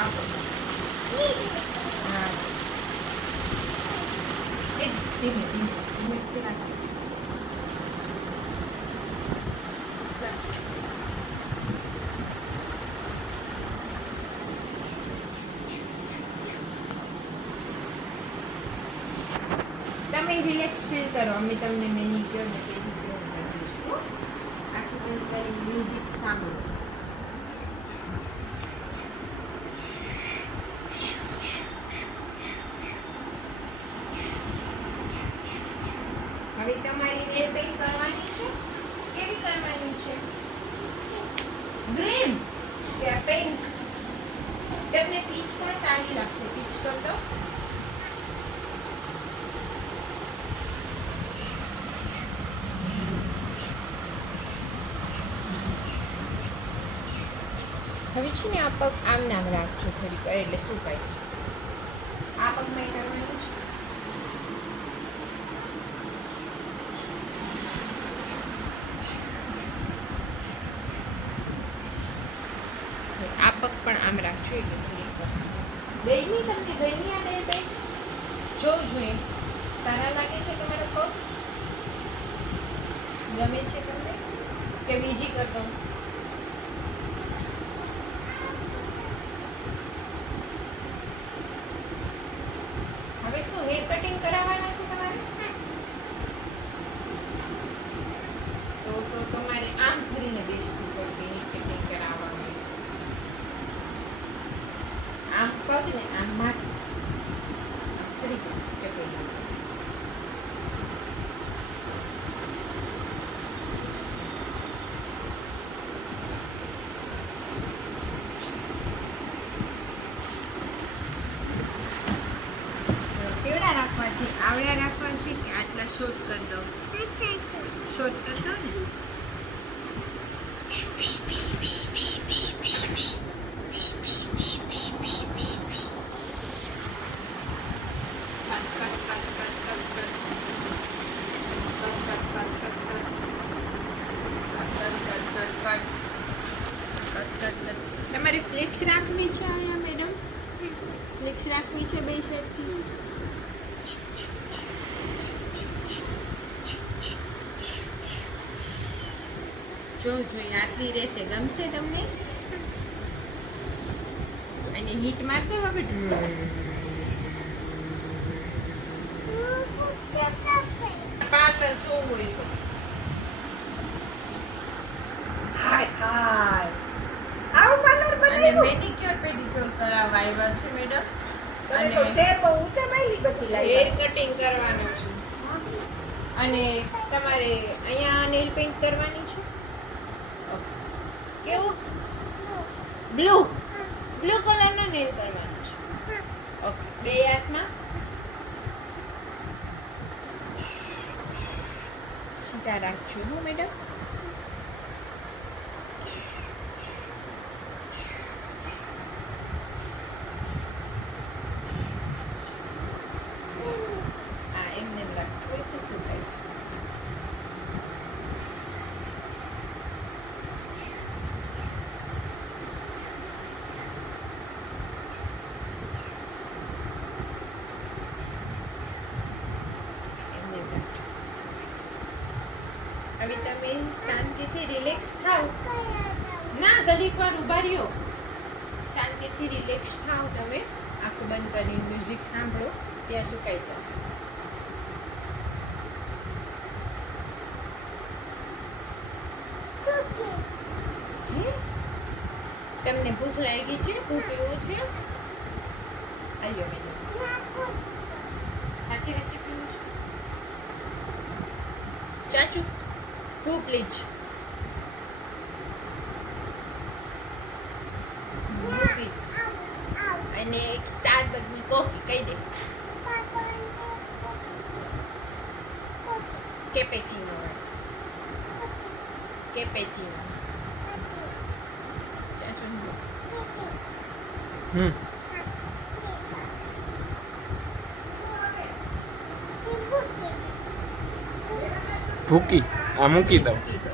હા એક ધીમે ધીમે રાખો. તમે રિલેક્સ ફીલ કરો. અમે તમને મેનિક્યોર ને પેડિક્યોર કરી દઈશું. આખી બંધ કરી મ્યુઝિક સાંભળો. હવે તમારી નેલ પેન્ટ કરવાની છે. કેવી કરવાની છે? ગ્રીન કે પિંક? તમને પીચ પણ સારી લાગશે. પીચ કરતો હવે છે ને આ પગ આમ નામ રાખજો થોડીક વાર એટલે સુકાય છે. આ પગમાં કરવાનું છે. આ પગ પણ આમ રાખજો એટલે થોડીક વાર સુકાય. ગઈ તમને ગઈ આ નેલ પેન્ટ જોવું જોઈએ. સારા લાગે છે તમારા પગ? ગમે છે તમને કે બીજી કરતો? હવે શું હેર કટિંગ કરાવવાના છે તમારે? તો તમારે આમ ફરીને બેસવું પડશે હેર કટિંગ કરાવવાનું. આમ પગ ને આમ માથું ફરી ચકડી. કેવડા રાખવા છે? આવડા રાખવા છે કે આટલા શોર્ટ કરી દો? શોર્ટ કરી દો ને. તમારે ફ્લેક્સ રાખવી છે અહીંયા મેડમ? ફ્લેક્સ રાખવી છે બે સાઈડથી. જો જોઈએ આટલી રહેશે. ગમશે તમને? અને હીટ મારતો હવે પાર્લર જોવું હોય તો. હાય હાય આવો પાર્લર બનાવ્યું. અને મેનિક્યોર પેડિક્યોર કરાવવા આવ્યા છે મેડમ. અને તો ચેર બહુ ઊંચા માઈલી બધી લાઈ. હેર કટિંગ કરવાનું છે. અને તમારે અહીંયા નેલ પેન્ટ કરવાની છે. કેવું? બ્લુ કલરનો નેલ કરવાનો છે. ઓકે. બે હાથમાં સીધા રાખજો હો મેડમ. હા એમને રાખજો એટલે શું થાય છે. હવે તમે શાંતિથી રિલેક્સ થાઓ. ના ઘડીક વાર ઉભા રહ્યો. શાંતિથી રિલેક્સ થાઓ. તમે આંખો બંધ કરીને મ્યુઝિક સાંભળો. ત્યાં સુકાઈ જશે. તમને ભૂખ લાગી છે? ભૂખ પીવો છે? આવ્યો મેડમ. હાચી હાચી પીવું છે? ચાચુ ટુ પ્લીઝ. અને એક સ્ટારબક્સની કોફી કહી દે. કેપેચીનો. કેપેચીનો. ચાચુ ભૂકી આ મૂકી દો. મૂકી દો.